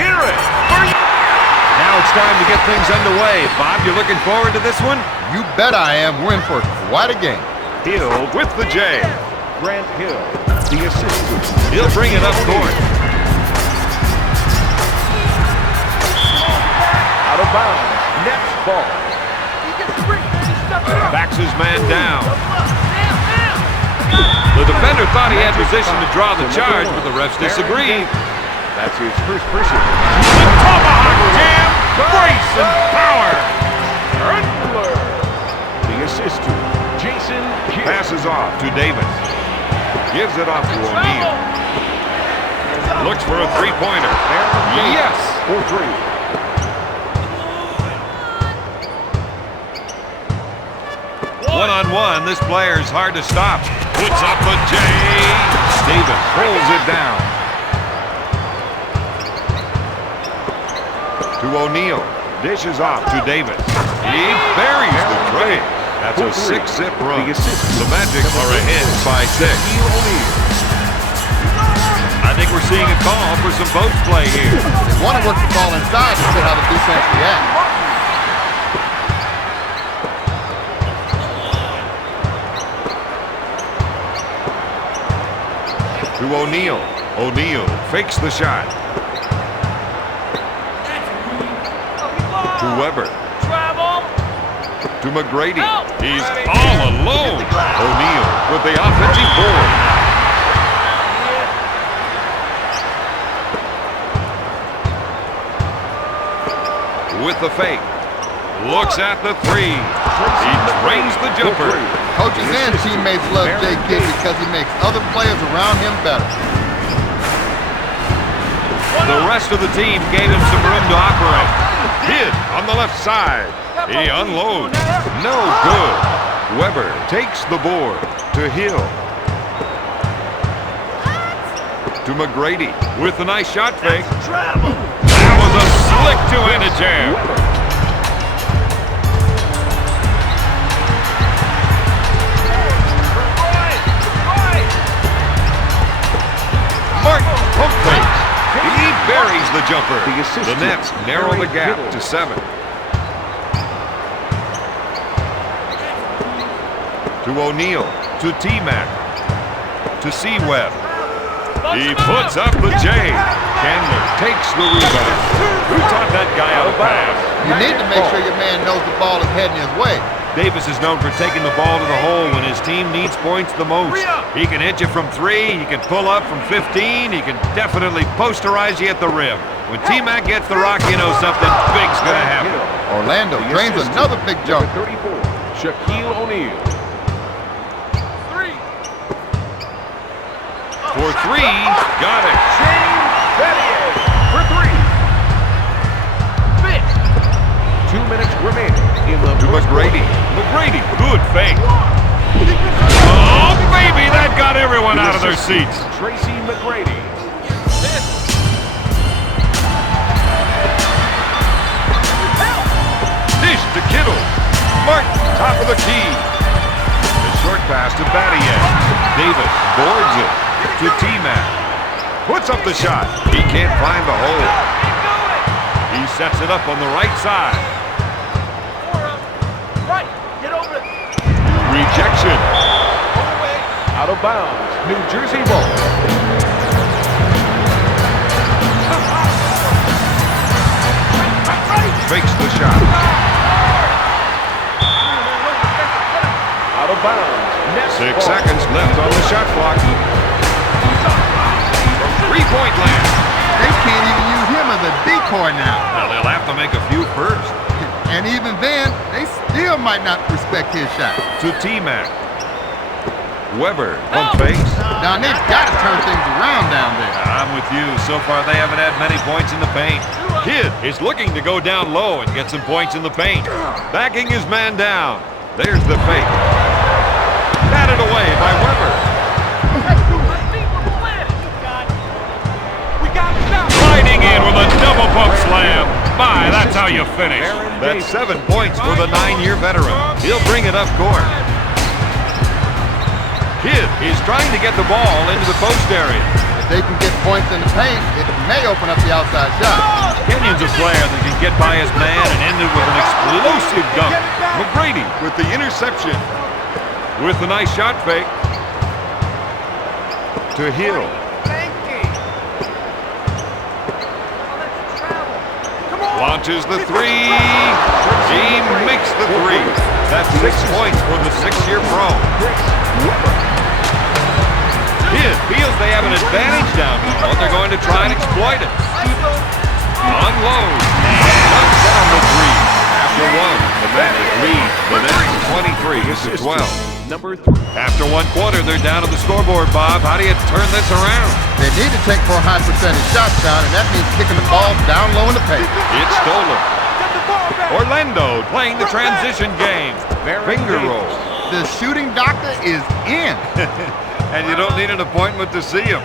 hear it. Now it's time to get things underway. Bob, you looking forward to this one? You bet I am. We're in for quite a game. Hill with the J. Grant Hill, the assistant. He'll bring it up court. Out of bounds. Next ball. Backs his man down. The defender thought he had position to draw the charge, but the refs disagreed. That's his first person. The tomahawk jam, grace and power. The assistant, Jason Kidd. Passes off to Davis. Gives it off to O'Neal. Looks for a three-pointer. Yes! For three. One-on-one, this player's hard to stop. Puts up a J. Davis pulls it down. To O'Neal. Dishes off to Davis. He buries the tray. That's a 6-zip run. The Magic are ahead by 6. I think we're seeing a call for some post play here. They want to work the ball inside to see how the defense reacts. To O'Neal. O'Neal fakes the shot. To Weber. To McGrady. He's all alone. O'Neal with the offensive board. With the fake. Looks at the three. He drains the jumper. Coaches and teammates love Jay Kidd because he makes other players around him better. The rest of the team gave him some room to operate. Kidd on the left side. He unloads. No good. Weber takes the board to Hill. To McGrady with a nice shot fake. That was a slick two-handed jam. Martin pump fake. He buries the jumper. The Nets narrow the gap to 7. To O'Neal. To T-Mac. To C-Webb. He puts up the J. Chandler takes the rebound. Who taught that guy how to pass? You need to make sure your man knows the ball is heading his way. Davis is known for taking the ball to the hole when his team needs points the most. He can hit you from 3, he can pull up from 15, he can definitely posterize you at the rim. When T-Mac gets the rock, you know something big's gonna happen. Orlando drains another big jump. 34, Shaquille O'Neal. For 3, got it. For 3. 2 minutes remaining in the To McGrady. McGrady, good fake. Oh, baby, that got everyone out of their seats. Tracy McGrady. Dish to Kittle. Martin, top of the key. The short pass to Battier. Davis boards it to T-Mac. Puts up the shot. He can't find the hole. He sets it up on the right side. Rejection. Out of bounds. New Jersey ball. Fakes the shot. Out of bounds. Next 6 ball. seconds left on the shot clock. 3-point land. They can't even use him as a decoy now. Well, they'll have to make a few first. And even then, they still might not respect his shot. To T-Mac. Weber, pump fakes. Now, they've got to turn things around down there. I'm with you. So far, they haven't had many points in the paint. Kidd is looking to go down low and get some points in the paint. Backing his man down. There's the fake. Batted away by Weber. Sliding in with a double pump slam. My, that's how you finish. That's 7 points for the 9-year veteran. He'll bring it up court. Kidd is trying to get the ball into the post area. If they can get points in the paint, it may open up the outside shot. Kenyon's a player that can get by his man and end it with an explosive dunk. McGrady with the interception. With a nice shot fake. To Hill. Launches the three. He makes the three. That's 6 points for the 6-year pro. He feels they have an advantage down low. They're going to try and exploit it. Unload. Knocks down the three. After one, the Magic lead the next 23 to 12. Number 3. After 1 quarter, they're down on the scoreboard, Bob. How do you turn this around? They need to take more high percentage shots down, and that means kicking the ball down low in the paint. It's stolen. Orlando playing the transition game. Finger roll. The shooting doctor is in. And you don't need an appointment to see him.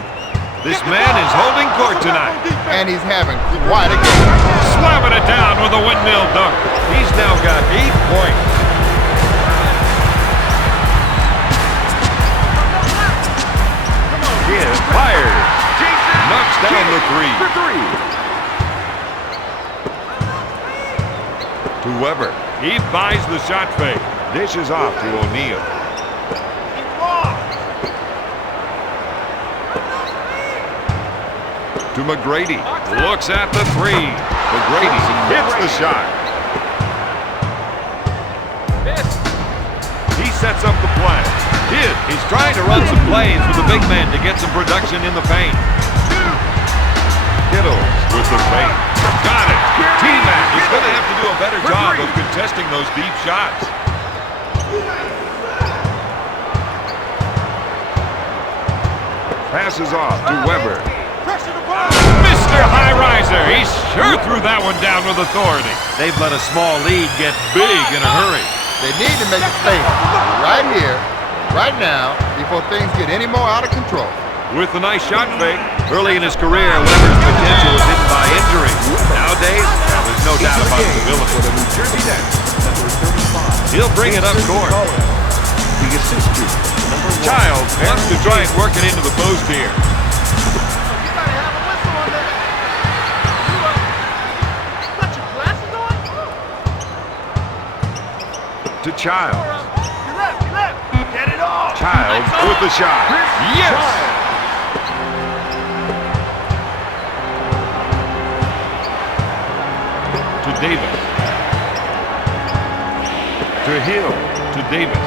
This man is holding court tonight. And he's having quite a game. Slamming it down with a windmill dunk. He's now got 8 points. Is fired. Knocks down the three. To Weber. He buys the shot fake. Dishes off to O'Neal. To McGrady. Looks at the three. McGrady hits the shot. He sets up the play. He's trying to run some plays with the big man to get some production in the paint. Kittle with the paint. Got it. T-Mac is going to have to do a better job of contesting those deep shots. Passes off to Weber. Mr. High Riser. He sure threw that one down with authority. They've let a small lead get big in a hurry. They need to make a statement right here, right now, before things get any more out of control. With a nice shot fake. Early in his career, Weber's potential was hidden by injury. Nowadays, there's no doubt about his ability. He'll bring it up court. Childs wants to try and work it into the post here. To Childs. Get it off. Childs with the shot. Yes! To Davis. To Hill. To Davis.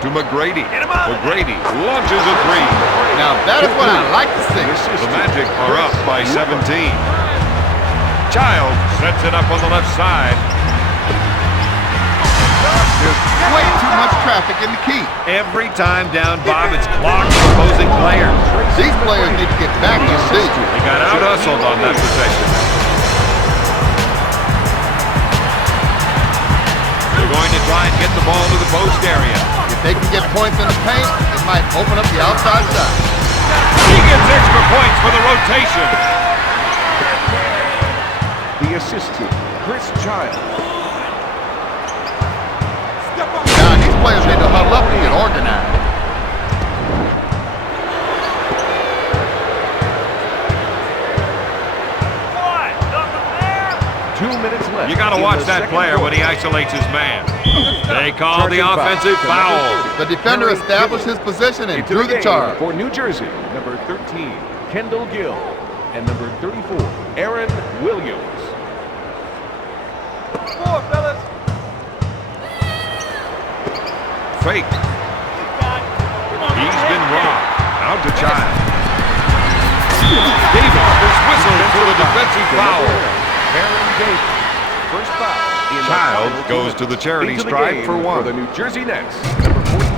To McGrady. McGrady launches a three. Now that is what I like to see. The Magic are up by 17. Childs sets it up on the left side. There's way too much traffic in the key. Every time down, Bob, it's clogged with opposing players. These players need to get back in deep. They got out-hustled on that possession. They're going to try and get the ball to the post area. If they can get points in the paint, it might open up the outside side. He gets extra points for the rotation. The assistant, Chris Childs. Now these players need to huddle up and get organized. 2 minutes left. You got to watch that player when he isolates his man. They call the offensive foul. The defender established his position and drew the charge. For New Jersey, number 13, Kendall Gill, and number 34, Aaron Williams. Fake. He's been robbed. Out to Childs. Davis is whistled for the defensive foul. Aaron Davis. First foul. Childs goes to the charity stripe for one. For the New Jersey Nets, number 14.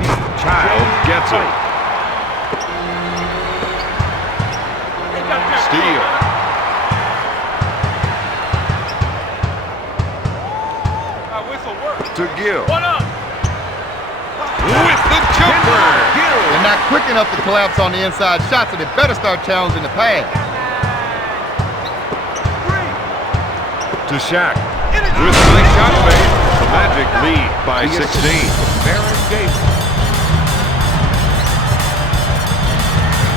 Childs gets it. Steal. To Gill. With the jumper. They're not quick enough to collapse on the inside shot, so they better start challenging the pass. To Shaq. With a nice shot fake. The Magic lead by 16. Aaron Davis.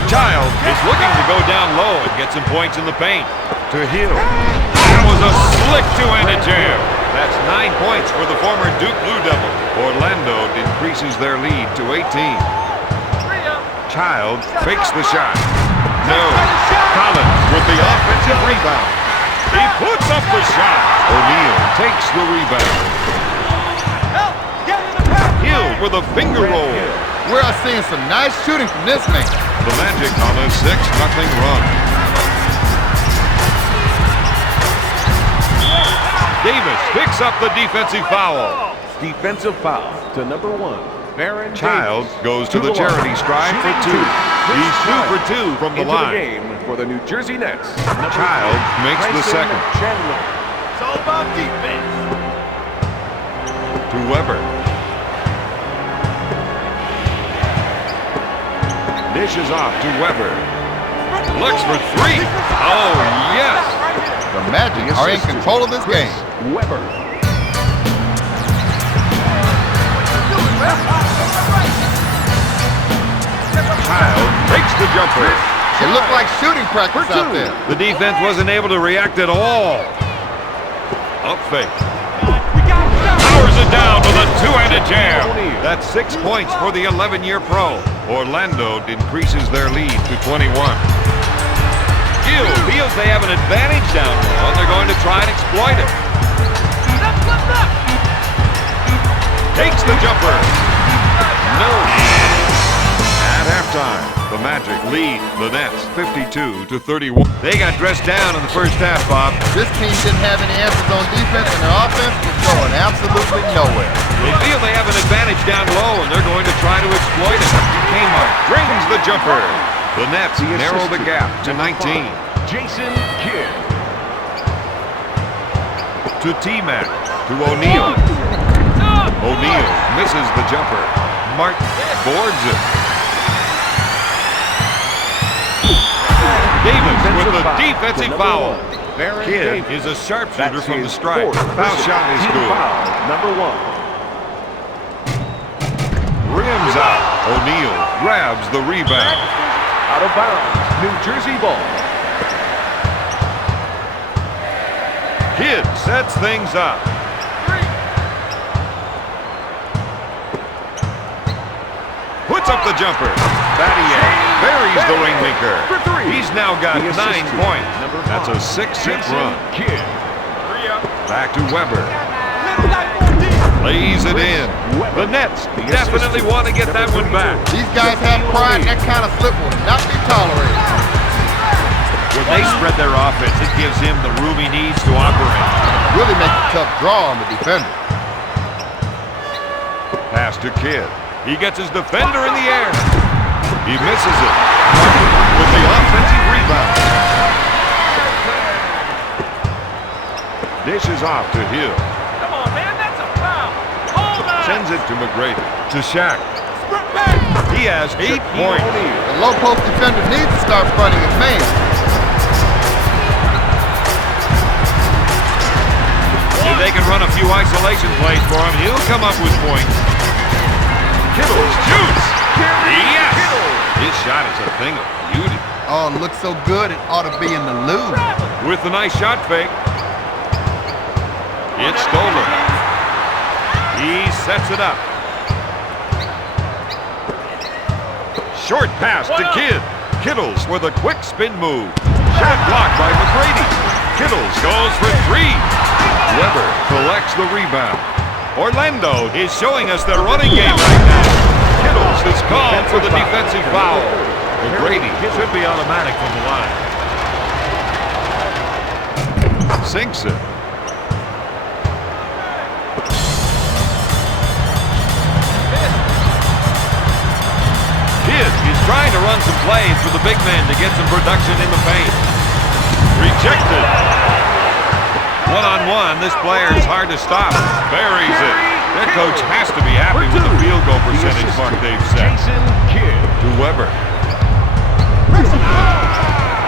Child is looking to go down low and get some points in the paint. To Hill. That was a slick two-handed jam. That's 9 points for the former Duke Blue Devil. Orlando increases their lead to 18. Child fakes the shot. No. Collins with the offensive rebound. He puts up the shot. O'Neal takes the rebound. Hill with a finger roll. We are seeing some nice shooting from this man. The Magic on a 6-0 run. Davis picks up the defensive foul. Defensive foul to number 1. Baron Child Davis goes to the charity stride for 2. He's 2 for 2 from the into line. the game for the New Jersey Nets. Child makes the second. Chandler. It's all about defense. To Weber. Dishes off to Weber. Looks for 3. Oh, yes. The Magic are in control of this game. Weber. Child takes the jumper. It looked like shooting practice out there. The defense wasn't able to react at all. Up fake. Powers it down with a two-handed jam. That's 6 points for the 11-year pro. Orlando increases their lead to 21. Gill feels they have an advantage down low, and they're going to try and exploit it. Takes the jumper. No. At halftime, the Magic lead the Nets 52-31. They got dressed down in the first half, Bob. This team didn't have any answers on defense, and their offense was going absolutely nowhere. They feel they have an advantage down low, and they're going to try to exploit it. Kmart brings the jumper. The Nets narrow the gap to 19. Jason Kidd. To T-Mac. To O'Neal. O'Neal misses the jumper. Martin boards it. Davis with the defensive foul. Kidd is a sharpshooter from the stripe. Foul shot is good. Number 1. Rims out. O'Neal grabs the rebound. Out of bounds. New Jersey ball. Kidd sets things up. Puts up the jumper. Battier buries the rainmaker. He's now got 9 points. That's a 6-hit run. Kidd. Back to Weber. Lays it in. The Nets definitely want to get that one back. These guys have pride, and that kind of slip will not be tolerated. When they spread their offense, it gives him the room he needs to operate. Really make a tough draw on the defender. Pass to Kidd. He gets his defender in the air. He misses it. With the offensive rebound. Dishes off to Hill. Come on, man, that's a foul. Hold on. Sends it to McGrady. To Shaq. He has 8 points. The low post defender needs to start fronting his man. If they can run a few isolation plays for him, he'll come up with points. Kittles shoots. Yes! His shot is a thing of beauty. Oh, it looks so good, it ought to be in the loo. With the nice shot fake. It's stolen. He sets it up. Short pass to Kidd. Kittles with a quick spin move. Shot blocked by McGrady. Kittles goes for 3. Weber collects the rebound. Orlando is showing us their running game right now. Kittles is called for the defensive foul. McGrady should be automatic from the line. Sinks it. Kidd is trying to run some plays for the big man to get some production in the paint. Rejected. One-on-one, this player is hard to stop. Buries it. That coach has to be happy with the field goal percentage mark they've set. Jason Kidd. To Weber.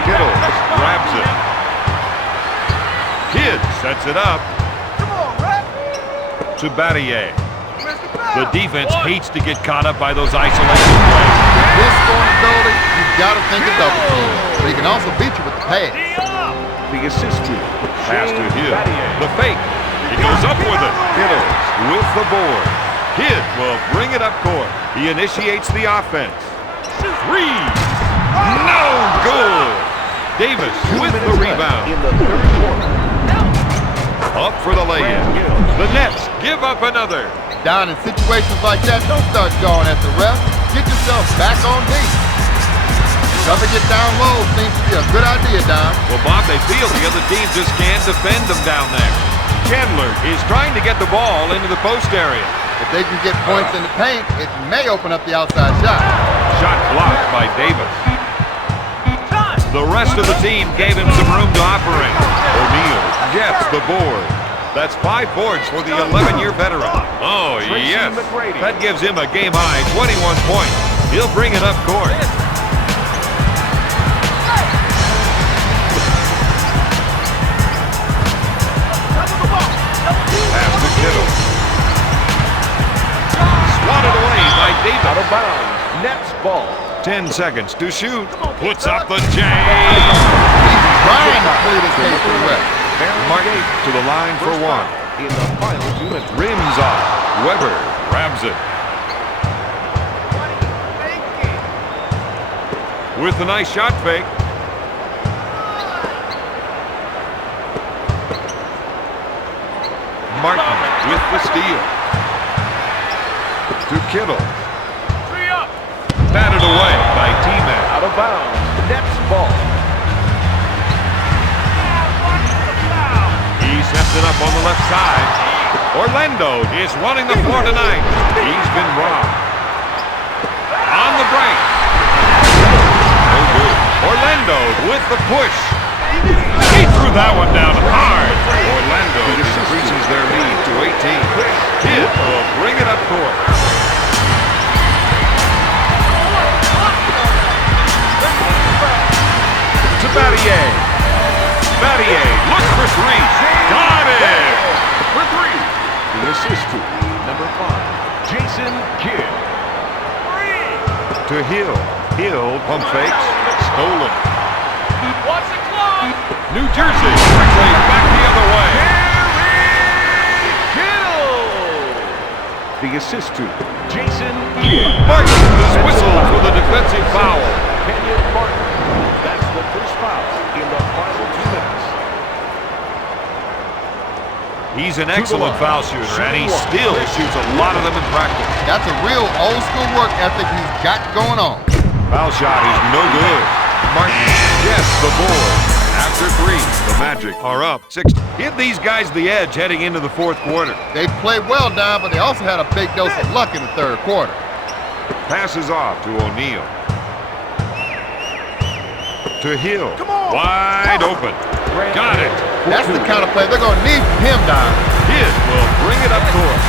Kittles grabs it. Kidd sets it up. To Battier. The defense hates to get caught up by those isolation plays. This going to ability, you've got to think of double team. But he can also beat you with the pass. The assist to Pass to Hill. The fake. He goes up with it. Hill with the board. Kidd will bring it up court. He initiates the offense. Three. No good. Davis with the rebound. in the third quarter. Up for the lay-in. The Nets give up another. Down in situations like that, don't start going at the ref. Get yourself back on D. Cover get down low seems to be a good idea, Don. Well, Bob, they feel the other team just can't defend them down there. Chandler is trying to get the ball into the post area. If they can get points in the paint, it may open up the outside shot. Shot blocked by Davis. The rest of the team gave him some room to operate. O'Neal gets the board. That's 5 boards for the 11-year veteran. Oh, yes. That gives him a game-high 21 points. He'll bring it up court. Pass to Kittle. Swatted away by Davis. Out of bounds. Nets ball. 10 seconds to shoot. Puts up the J. Trying to play this game to the ref. Martin to the line for one. In the final 2 minutes. Rims off. Weber grabs it. With a nice shot fake. Martin with the steal. To Kittle. Batted away by T-Mac. Out of bounds. Nets ball. He sets it up on the left side. Orlando is running the floor tonight. He's been robbed. On the break. No good. Orlando with the push. He threw that one down hard. Orlando increases their lead to 18. Kidd will bring it up court. To Battier. Battier looks for three. Got it! For 3. The assist to number 5. Jason Kidd. To Hill. Hill pump fakes. Stolen. Watch the clock. New Jersey quickly back the other way. The assist to Jason Kidd. Martin is whistled for the defensive foul. Kenyon Martin. That's the first foul in the final 2 minutes. He's an excellent foul shooter, and he still shoots a lot of them in practice. That's a real old school work ethic he's got going on. Foul shot is no good. Martin gets the board. After 3, the Magic are up 6. Give these guys the edge heading into the fourth quarter. They played well, Don, but they also had a big dose of luck in the third quarter. Passes off to O'Neal. To Hill. Wide open. Got it. That's the kind of play they're going to need from him, Don. Kidd will bring it up court.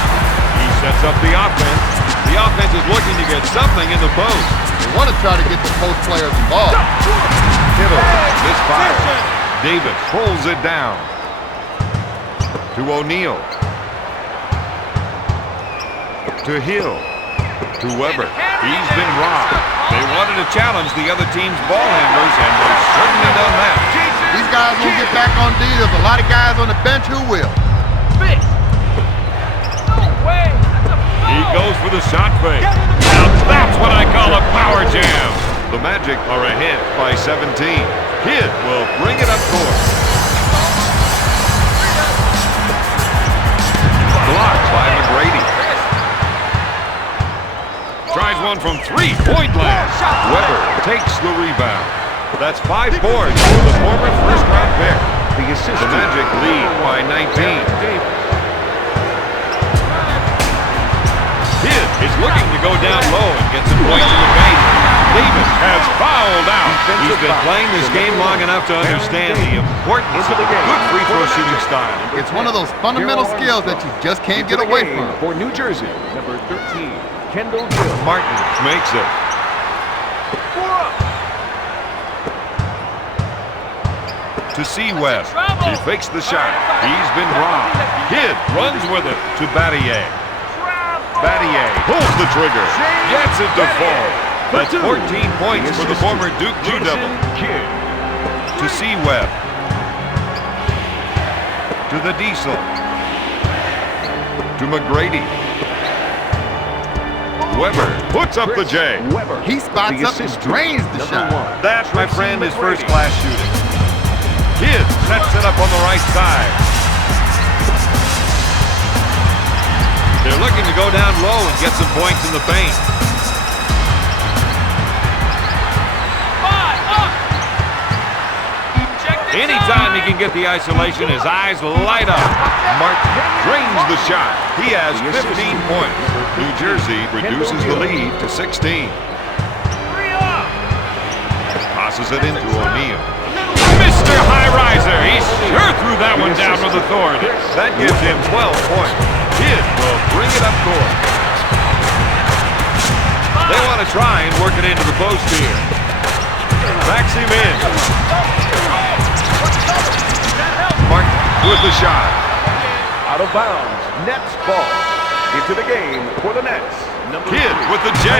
He sets up the offense. The offense is looking to get something in the post. They want to try to get the post players involved. Kittle misfires. Davis pulls it down. To O'Neal. To Hill. To Weber. He's been robbed. They wanted to challenge the other team's ball handlers, and they've certainly done that. These guys won't get back on D. There's a lot of guys on the bench who will. He goes for the shot fake. Now that's what I call a power jam. The Magic are ahead by 17. Kidd will bring it up court. Blocked by McGrady. Tries one from 3-point land. Weber takes the rebound. That's 5 boards for the former first-round pick. The Magic lead by 19. Kidd is looking to go down low and get some points in the paint. Davis has fouled out. He's been playing this game long enough to understand the importance of a good free throw shooting style. It's one of those fundamental skills that you just can't get away from. For New Jersey, number 13, Kendall Gill. Martin makes it. To C. West. He fakes the shot. He's been robbed. Kidd runs with it to Battier. Battier pulls the trigger. Gets it to fall. That's 14 points for the former Duke Jew Devil. To C-Web. To the Diesel. To McGrady. Weber puts up the J. He spots up and drains the shot. That, my friend, is first-class shooting. Kidd sets it up on the right side. They're looking to go down low and get some points in the paint. Anytime he can get the isolation, his eyes light up. Martin drains the shot. He has 15 points. New Jersey reduces the lead to 16. Passes it into O'Neal. Mr. High Riser, he sure threw that one down with authority. That gives him 12 points. Kidd will bring it up court. They want to try and work it into the post here. Backs him in. Martin with the shot. Out of bounds. Nets ball. Into the game for the Nets. Kidd with the J.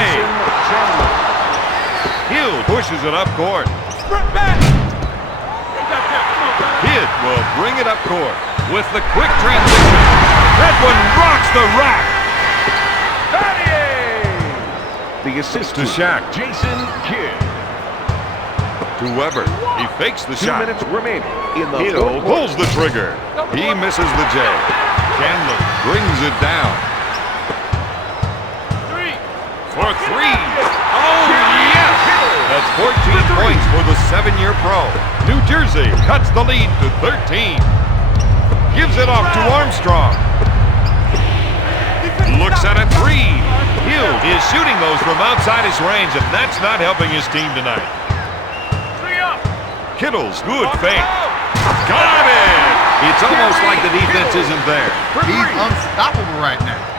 Hill pushes it up court. Kidd will bring it up court with the quick transition. That one rocks the rack. The assist to Shaq. Jason Kidd. To Weber. He fakes the 2 shot. minutes remaining in the Hill pulls the trigger. He misses the J. Chandler brings it down. For three. Oh, yes! That's 14 points for the 7-year pro. New Jersey cuts the lead to 13. Gives it off to Armstrong. Looks at a three. Hill is shooting those from outside his range, and that's not helping his team tonight. Kittle's good fake. Got it! It's almost like the defense isn't there. He's unstoppable right now.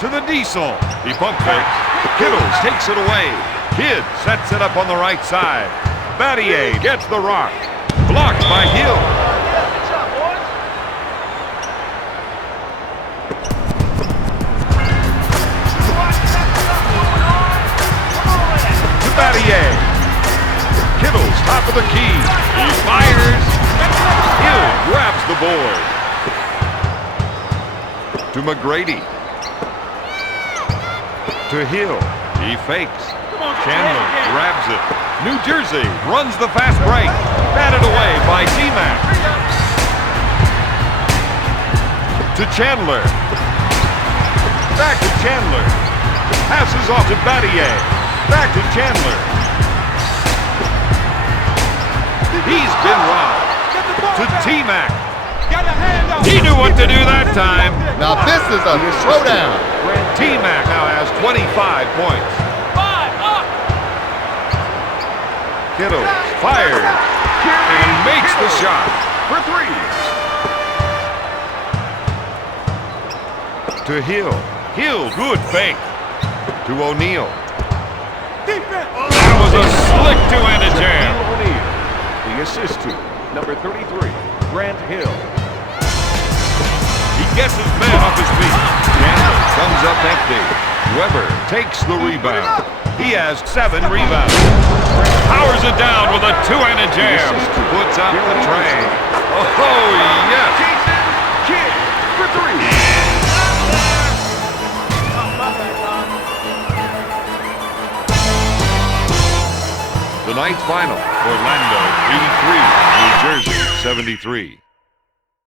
To the Diesel. He pump fakes. Kittles takes it away. Kidd sets it up on the right side. Battier gets the rock. Blocked by Hill. To Battier. Kittles top of the key. He fires. Hill grabs the board. To McGrady. To Hill. He fakes. Chandler grabs it. New Jersey runs the fast break. Batted away by T-Mac. To Chandler. Back to Chandler. Passes off to Battier. Back to Chandler. He's been robbed. To T-Mac. He knew what to do that time. Now this is a throwdown. T-Mac now has 25 points. Kittle fires and makes the shot for three. To Hill. Hill, good fake. To O'Neal. That was a slick two-handed jam. The assist to number 33, Grant Hill. He gets his man off his feet. Chandler comes up empty. Weber takes the rebound. He has 7 rebounds. Powers it down with a two-handed jam. Puts up the tray. Oh, yes. Jason Kidd for 3. Tonight's final, Orlando 83, New Jersey 73.